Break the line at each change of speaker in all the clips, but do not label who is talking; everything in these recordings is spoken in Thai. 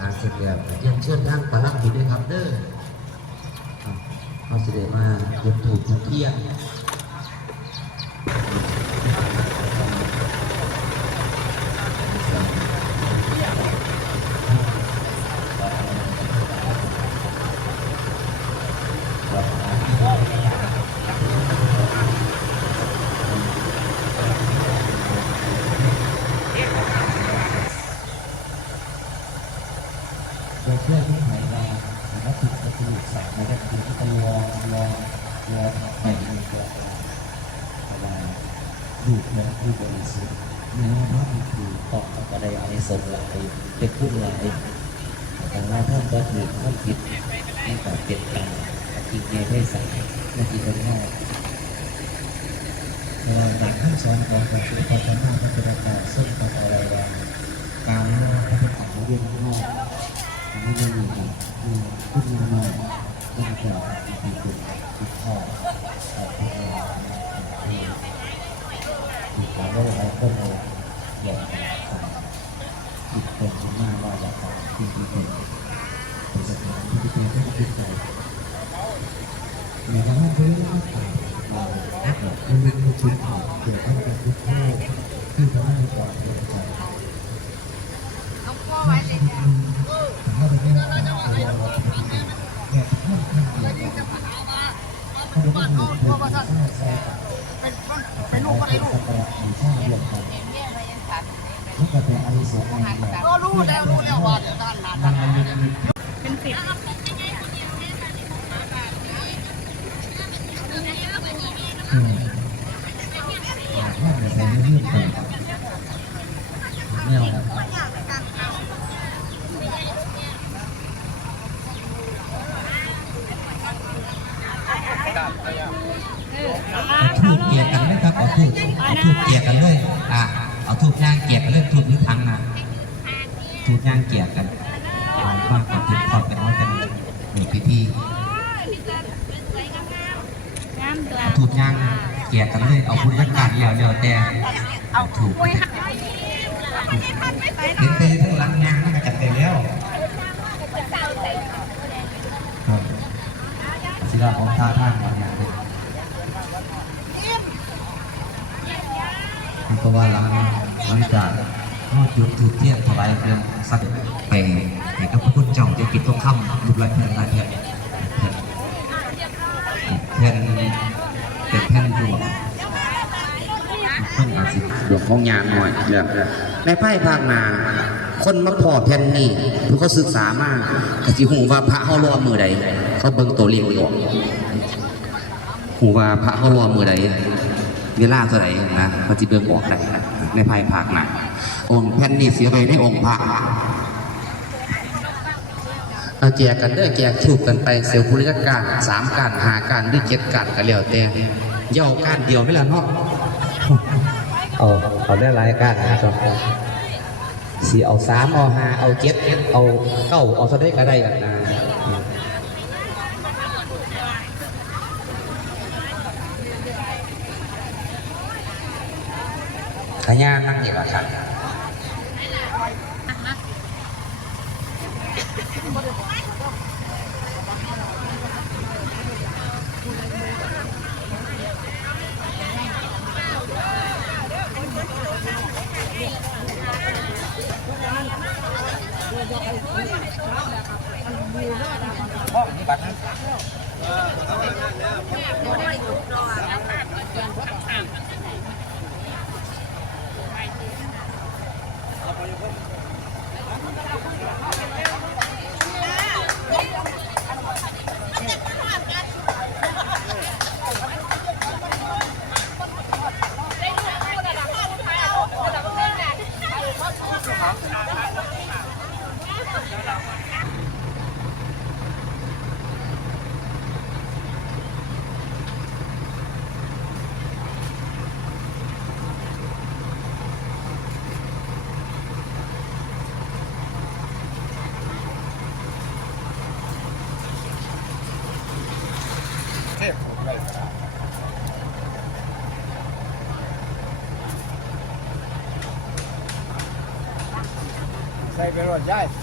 หารเสร็จแล้วเยังเชิญทางปลาลักบุญด้วยครับเด้อเอาเสด็จมาเก็บถูกเที่ยงโดยเพื่อนที่หายมาแล้วถูกกระตุกสามนะครับคือที่ต้องรอรอรอไปมีตัวเวลาดูดนะดูบริสุทธิ์เนื้อน้ำคือตอกกับอะไรอะไรสดไหลเป็นผู้ไหลแต่ ว่าถ้าก็ถือท่านผิดให้ต่อเปลี่ยนกันกินเงี้ยได้ใส่นาทีเป็นห้า
เวลาหลักขั้นสอนของพระพุทธเจ้าพระพุทธเจ้าซึ่งพระอะไรวาการเล่าพระพุทธเจ้าเรื่องเล่าไม่ได้มีมีขึ้นมาใหม่ก็จะมีเป็นติดข้อแต่พระเจ้าที่ที่การเล่าอะไรก็เลยอย่างติดเป็นขึ้นมาว่าจะที่ที่เป็นเป็น สถานที่ที่เป็นที่ติดใจในการเล่าเรื่องต่างเรามันเป็นชุดข่าวเกี่ยวกับการทุกข้อที่ทำให้ก่อนเกิดใจ
ต้องพ่อไว้เลยเนี่ย
ถ้าเป็นเรื่องของเราเนี่ยค่อนข้างเกี่ยวกับเขาเรียกว่าหนึ่อสร้างสร้าง
เป็นคน
เป็
เป็น
ลูก
ก
อะ
ไรไร
ลูก
ก
กระดาษอยู่สร้างรวมกัน
เนี่ยไปยังสัตว์
แล้วก็เป็นอานิสงส์อันนี้
ก็รู้แล้วรู้แล้วว่าเดี๋ยวด้านหลังเป็นสิบ
อืมถ้าในเรื่องของเนี่ย
ถูกเกลียดกันเลยครับเอาถูกเอาถูกเกลียดกันเลยอ่าเอาถูกย่างเกลียดกันเลยถูกหรือทั้งนะถูกย่างเกลียดกันหมายความว่าถูกพอดกันว่ากันมีพิธี
งามตัว
เอา ถูกย่างเกลียดกันเลยเอาพุทธการเดียวเดียวแต่เอาถูกเห็นเตะทั้งหลังย่างนั่นก็จัดเต็มแล้วศิลาของท่าท่างบางอย่างเลยเพราะว่าหลังหลังจากทอดจุดถูกเทียนถวายเพื่อนสักไปให้กับพระพุทธเจ้าจะกินต้องคำรูปลายเพื่อนลายเพื่อนเพื่อน เป็นแผ่นดวงเพิ่งอาจสิดวงของยานหน่อยแบบในไพ่ภาคนาคนมาพอแผ่นนี้เพื่อเขาศึกษามากกะสิหูว่าพระเฮารอมือใดเขาเบิ่งตัวเลขออกหูว่าพระเฮารอมือใดเวลาเท่าไหร่นะพระจิเบิงบอกได้ในภายภาคหนาองค์แผ่นนี้เสียไปในองค์พระ เอาแจกกันเด้อแจกถูกกันไปเสียวพุริการสามการหาการหรือเจ็ดการก็แล้วแต่เย่าการเดียวไม่ละเนาะเอาเอาได้หลายการนะครับสีเอาสามเอาห้าเอาเจ็ดเอาเก้าเอาเท่าได้ก็ได้กันนะขย่านั่งอยู่ละครับ
Thank you. પહેરવા જાય.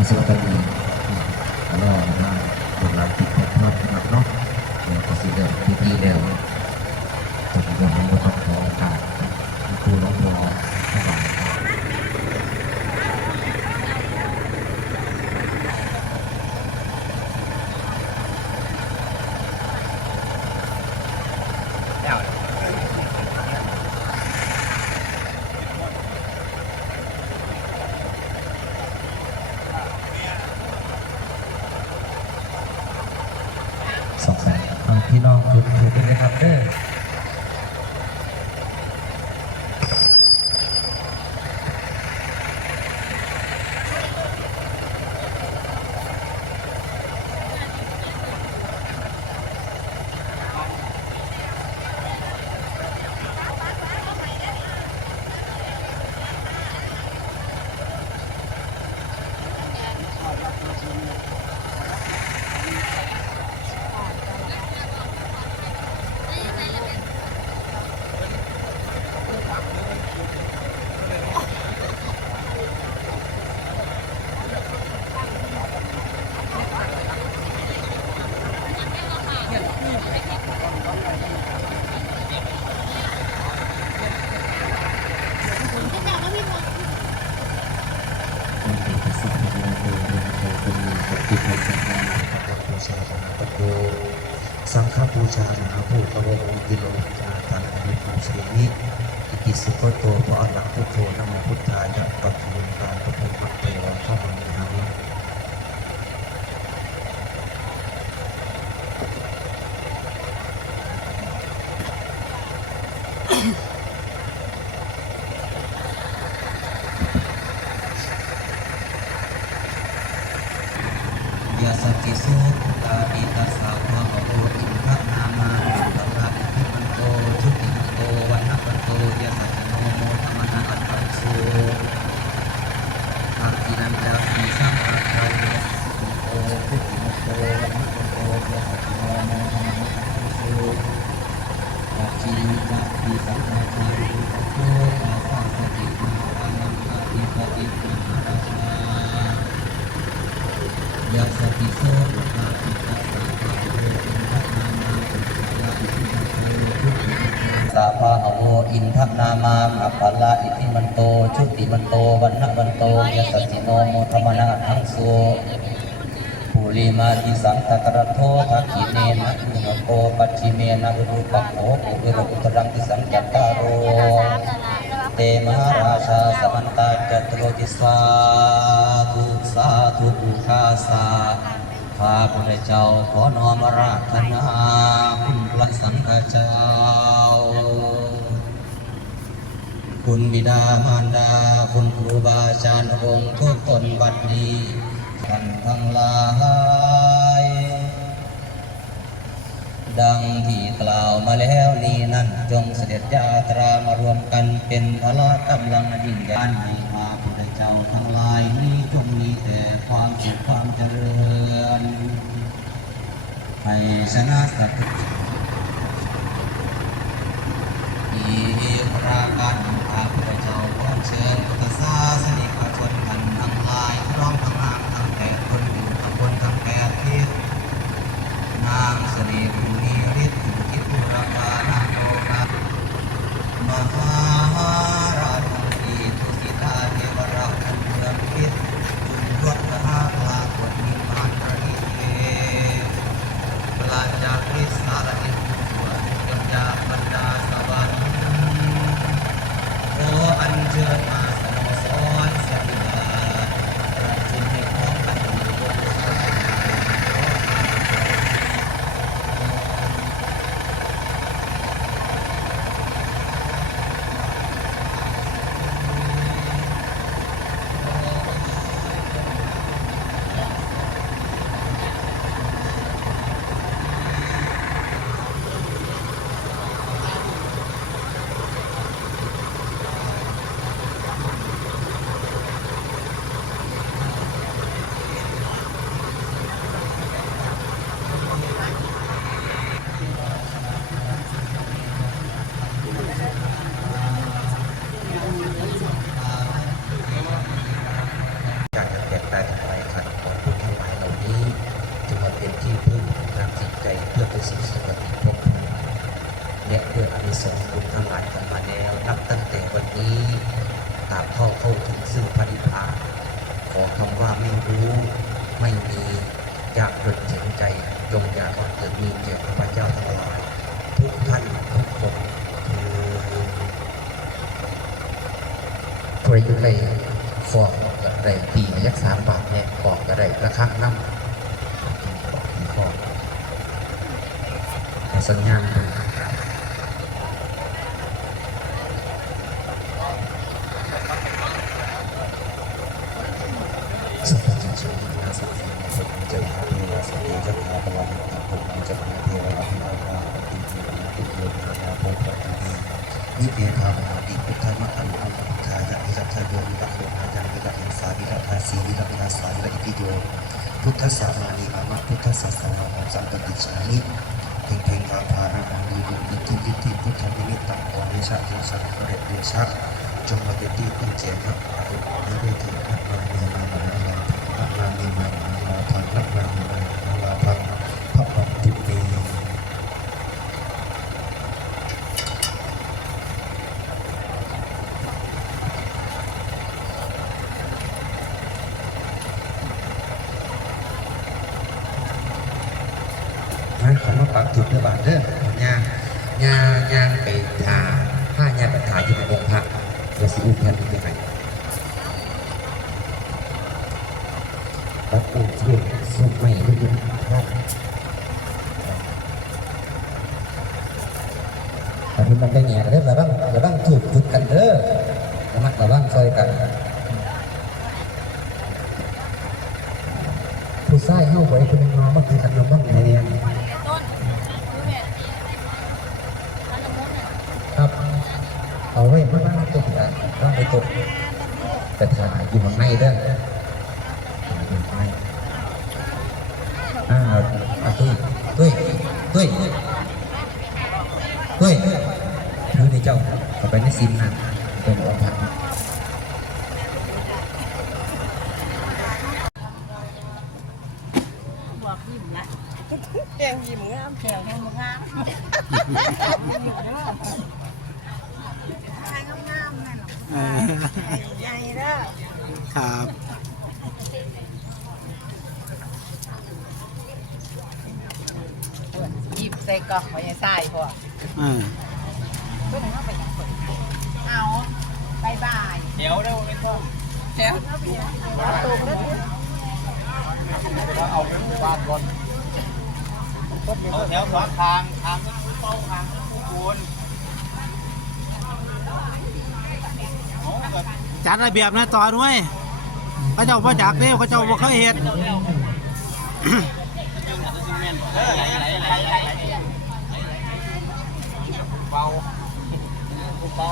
Hasta. สัง
ฆบูชาสหภูตะวงวิโลกาตันติภูสรินิอิติสุโคโตพระอรหันตุโธนโมพุทธายะปัจจุบันตุภูมิเตวะพระมณี ยนาบุรุปังโหปุริโลกุตรังติสังจัตตารุเตมหาราชาสมันตาจัตโรติสาธุสาธุบุคาสาข้าพุทธเจ้าขอน้อมราธนาคุณพระสังฆเจ้า คุณบิดามารดา คุณครูบาอาจารย์องค์ทุกคนบัดนี้ท่านทั้งหลาย ดังที่กล่าวมาแล้วนี้นั่นจงเสด็จญาตรามารวมกันเป็นพละกำลังอันยิ่งใหญ่ให้มาพุทธเจ้าทั้งหลายนี้จงมีแต่ความสุขความเจริญให้ชนะสัตว์อีกประการหนึ่งข้าพระเจ้าขอเชิญพุทธศาสนิกชนท่านทั้งหลายพร้อมทั้งนางทั้งแปดคนอยู่ทั้งบนทั้งแปดทิศ นางสรีบุนีฤทธิ์อยู่ที่ปุรพานางโลกามหาราชนีทุสิตาเทวราชเมืองพิษจุนรถมหาลาคนนิมานตรีเทปลาจากริสารอินทุวจงจากบรรดาสวรรค์ขออัญเชิญมาสนองสอนเสียงดาประชุมให้พร้อมกันอยู่บนสวรรค์
การจะแตกต่างกันไปขัดของคุณทั้งหลายเหล่านี้จึงมาเป็นที่พึ่งทางจิตใจเพื่อไปสู่สุคติภพภูมิและเพื่ออานิสงส์คุณทั้งหลายของมาแล้วนับตั้งแต่วันนี้ตราบเข้าเข้าถึงซึ่งพระนิพพานข อคำว่าไม่รู้ไม่มีอยากเกิดเห็นใจจงอยาบังเกิดมีแก่ข้าพเจ้าทั้งหลายทุกท่านทุกคนคือพระยุไลฟอกกับไรปีมายักสามบาทเนี่ยฟอกกับไระข้างน้ำฟอกแต่สัญญาณเป็นสุภาพชนนาสังสารสุขเจ้าพระเทวสติจักรพรรดิผมจะมาเทวะพิอาภาปฏิทินตุโยนาภาโพปฏิทินนิเอคามหาดิพุทธมะอันอัมพุทธายะวิรัตโยวิรัตโยอายังวิรัตอินสา วิรัตอาสีวิรัตนาสาวิรัตอิติโยพุทธสามานีอามาพุทธสัสนาของสัมปติชานิเพ่งเพ่งกาภาระมังดีบุอิติอิติพุทธมินิตังโอเนชะโยสังเรเดชะจงมาเกติอุเจนะอุนิเวทินะมาเนมามานาพังนะมาเนมามานาพังนะมาเนมามานาพังพระปัตติเม นะขอมาปักจุดเด้อบาทเด้อย่างย่างย่างไปทาผ้าย่างไปทาอยู่ในองค์พระเราสิอุ้มแผ่นอีกยังไง ปักอุ้มเทียนสุกไม่รู้ยังพระแต่ที่มันได้แง่กันเด้อระวังระวังถูกจุดกันเด้อระมัดระวังซอยกัน ผู้ชายเข้าไปคนนึงน้องมันคือกันน้องบ้างไงเนี่ย
ต้นดูเนี่ยอันละมุนอะ
ครับ เอาไว้มาบ้างตุกอะต้องไปตุกแต่ถ่ายอยู่ข้างในเด้อถ่ายอยู่ข้างในอ่าเอาตุ้ยตุ้ยตุ้ยตุ้ยถือในเจ้าเอาไปในซิมนะเป็นออกพัก
บอกยิ้มละ แกงยิ้มงามแกงแห้งงามใครงามๆนั่นหรอใหญ่เด้อ
ครับ
หยิบใส่กล่องไว้ในใต้พอ
อ่า
เพื่อนเอาไปยังคนเอาบายบาย
เดี๋ยวเดี๋ยวไม่ต้อง
เจ้าเอาตูกแล้วดิ
เอาไปบ้านก่อน เอาแถวสองทางทางนี้คือเป้าทางนี้คือคูณจัดระเบียบนะต่อด้วยเขาเจ้าพ่อจากเด้เขาเจ้าบ่เคยเห็นอ้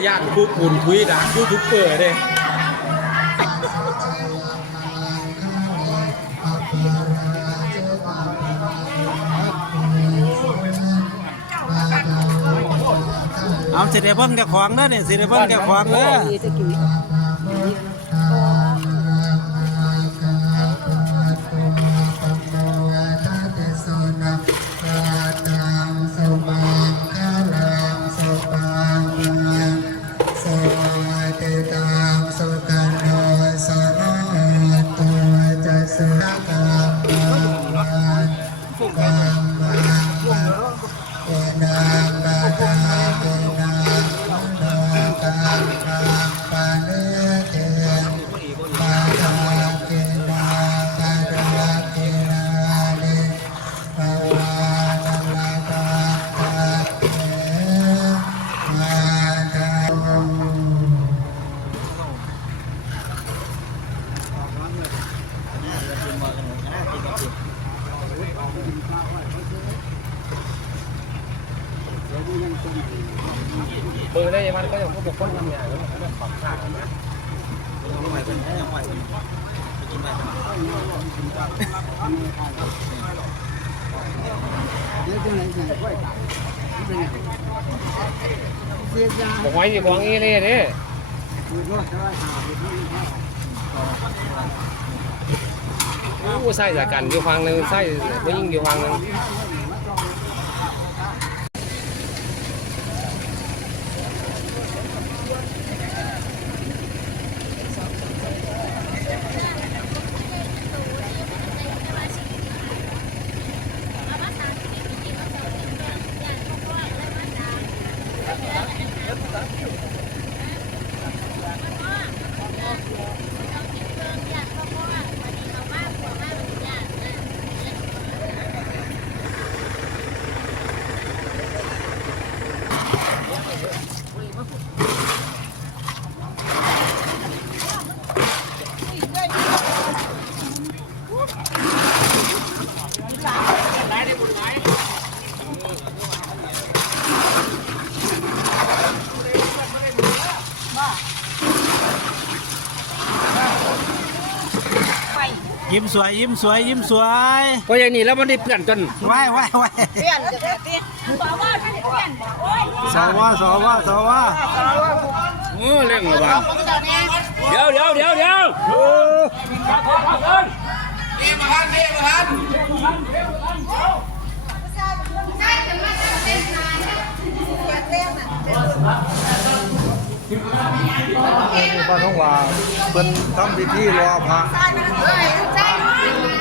ยญาติคุกคุณทุยดักยูทูบเบอร์เด้
เอาสิเด้เบิ่งเจ้าของเด้อเนี่ยสิเด้เบิ่งเจ้าของเด้อ
บอกไว้ที่บองอีเลยเด้โอ้ใส่จากกันอยู่ฟังหนึ่งใส่ไม่ยิ่งอยู่ฟังหนึ่ง
สวยยิ้มสวยยิ้มสวย
เพราะอย่างนี้แล้วมันได้เพื่อนกัน
ไหว้ไหว้ไหว้
เปลี่ยนจะแต่ที่
บอกว่าท่านเปลี่ยนโอ้ย
สวสวสว
โอ้เรื่องระบาด
ตอนนี้
เดี๋ยวเดี๋ยวเดี๋ยวเดี๋ยว
บ้านน้องว่าเป็นทำพิธีรอพระ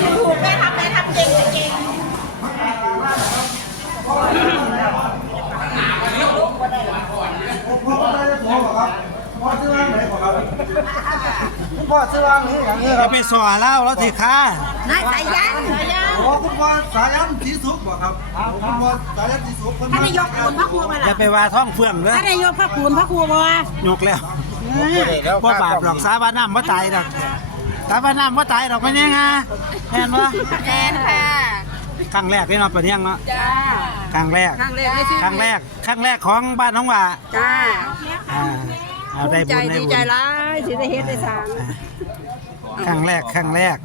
ถูกแม่ทำแม่ทำเก่งเก่ง
พ่อได้จะบอกครับ พ่อชื่อว่าไหนบอกครับคุณพ่อชื่อว่านี้อย่างนี้ค
จะ
รับ
ไปสอเล่าแล้วสิค่ะ
นายสายันสายัน
อ๋อคุณพ่อสายันสีสุขบอกครับคุณพ่อสายันสีสุขคน
ท่านนายกคุณพระครูมา
อย่า
ล่ะ
ไปว่าท้องเฟื่องเลย
ท่านนายกพระคุณพระครูบ่
ยกแล้วบ่บาปหรอกสาบานน้ำบ่ตายดอกสาบานน้ำบ่ตายดอกเป็นยังไงแม่นบ่
แทนค่ะ
ครั้งแรกนี่เนาะเป็นยังเนาะ
จ้า
ครั้งแรก
ครั้งแรกในชีวิต
ครั้งแรก ครั้งแรกของบ้านน้องหว่า
จ้า
อ่า เอาได้
ใจ
บุญได้
ดี
บุญ
ใจร้ายที่ได้เฮ็ดได้สร้าง
ครั้งแรกครั้งแรก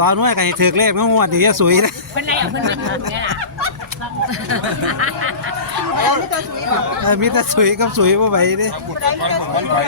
ตอนนู้นกันถือเลขน้องงวดดีจะสวยเลย
เป็นไรอะเพื่อนมันถึงไงล่ะ
เอาไม่ต้องสวยหรอก
เออมีแต่สวยกับสวยบ่ไหวดิ
ผู้ใดไม่ต้องสวย